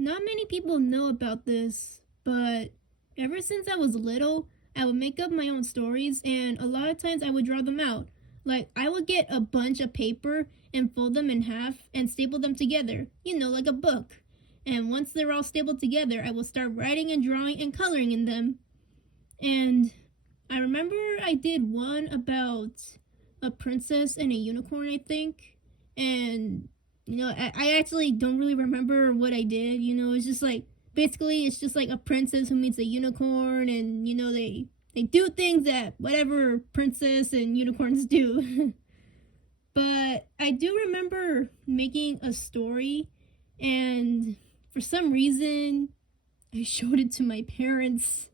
Not many people know about this, but ever since I was little, I would make up my own stories, and a lot of times I would draw them out. Like, I would get a bunch of paper and fold them in half and staple them together, like a book. And once they're all stapled together, I will start writing and drawing and coloring in them. And I remember I did one about a princess and a unicorn, I think. And I actually don't really remember what I did. It's just like basically it's just like a princess who meets a unicorn, and they do things that whatever princess and unicorns do. But I do remember making a story, and for some reason I showed it to my parents,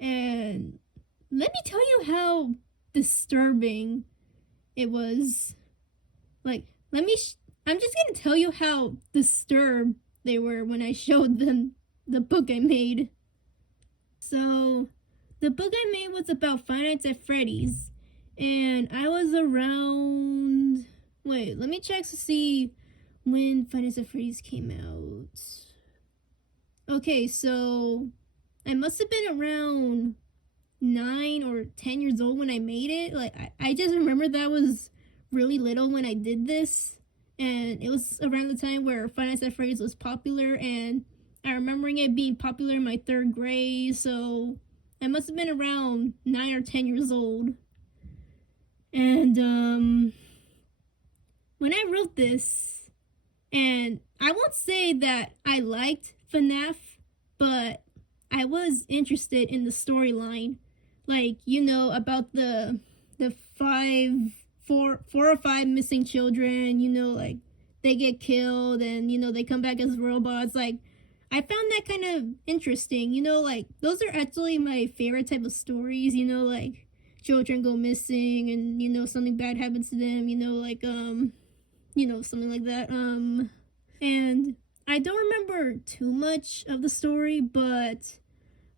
and let me tell you how disturbing it was. Like, I'm just gonna tell you how disturbed they were when I showed them the book I made. So, the book I made was about Five Nights at Freddy's, and I was around. Wait, let me check to see when Five Nights at Freddy's came out. Okay, so I must have been around 9 or 10 years old when I made it. Like, I just remember that I was really little when I did this, and it was around the time where Five Nights at Freddy's was popular, and I remembering it being popular in my third grade, so I must have been around 9 or 10 years old. And when I wrote this, and I won't say that I liked FNAF, but I was interested in the storyline, like about the four or five missing children. Like they get killed, and they come back as robots. Like, I found that kind of interesting. Like those are actually my favorite type of stories. Like children go missing, and something bad happens to them. Like something like that. And I don't remember too much of the story, but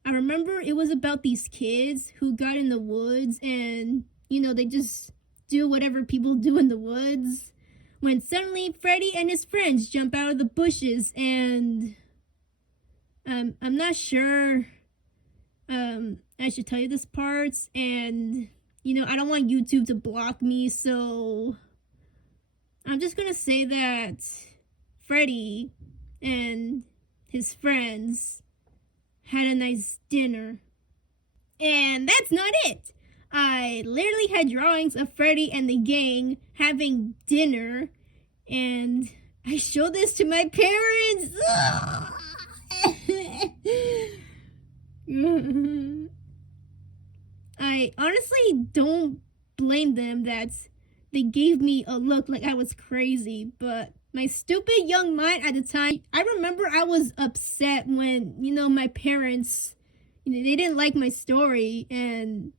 I remember it was about these kids who got in the woods, and they just do whatever people do in the woods, when suddenly Freddy and his friends jump out of the bushes. And I'm not sure I should tell you this part, and I don't want YouTube to block me, so I'm just gonna say that Freddy and his friends had a nice dinner. And that's not it. I literally had drawings of Freddy and the gang having dinner, and I showed this to my parents. I honestly don't blame them that they gave me a look like I was crazy, but my stupid young mind at the time, I remember I was upset when, my parents, they didn't like my story, and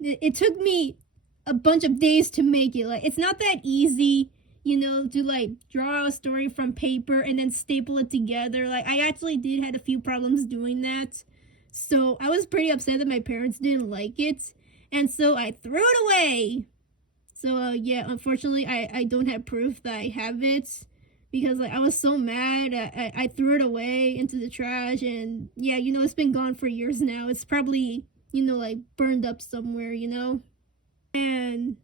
it took me a bunch of days to make it. Like, it's not that easy, to like draw a story from paper and then staple it together. Like, I actually did had a few problems doing that. So I was pretty upset that my parents didn't like it, and so I threw it away. So yeah, unfortunately, I don't have proof that I have it, because like I was so mad. I threw it away into the trash, and yeah, it's been gone for years now. It's probably like burned up somewhere. And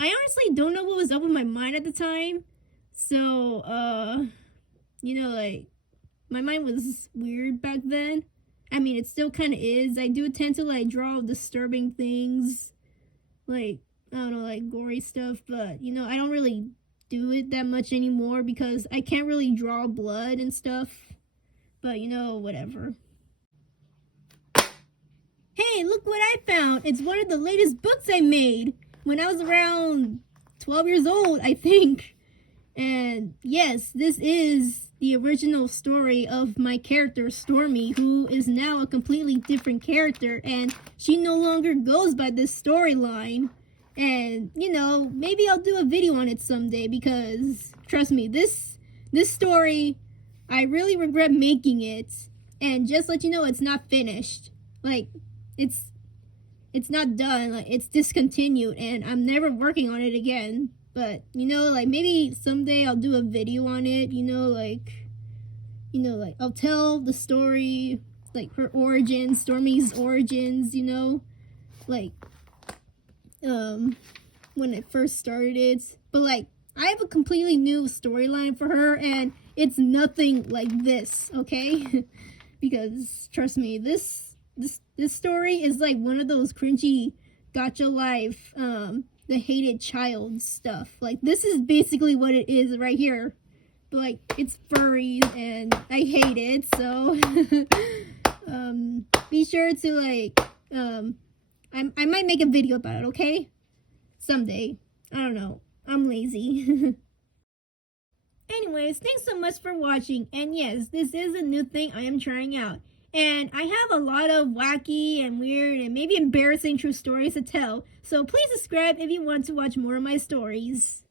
I honestly don't know what was up with my mind at the time. So like my mind was weird back then. I mean, it still kind of is. I do tend to like draw disturbing things, like I don't know, like gory stuff, but I don't really do it that much anymore because I can't really draw blood and stuff. But whatever. Hey, look what I found! It's one of the latest books I made when I was around 12 years old, I think. And yes, this is the original story of my character Stormy, who is now a completely different character, and she no longer goes by this storyline. And maybe I'll do a video on it someday, because trust me, this story, I really regret making it. And just let you know, it's not finished. Like, it's not done. Like, it's discontinued, and I'm never working on it again. But like maybe someday I'll do a video on it. Like you know, like I'll tell the story, like her origins, Stormy's origins, you know, like when it first started. But like I have a completely new storyline for her, and it's nothing like this, okay? Because trust me, this story is like one of those cringy gotcha life, the hated child stuff. Like this is basically what it is right here. But like it's furries and I hate it, so be sure to like I might make a video about it, okay? Someday. I don't know. I'm lazy. Anyways, thanks so much for watching. And yes, this is a new thing I am trying out. And I have a lot of wacky and weird and maybe embarrassing true stories to tell. So please subscribe if you want to watch more of my stories.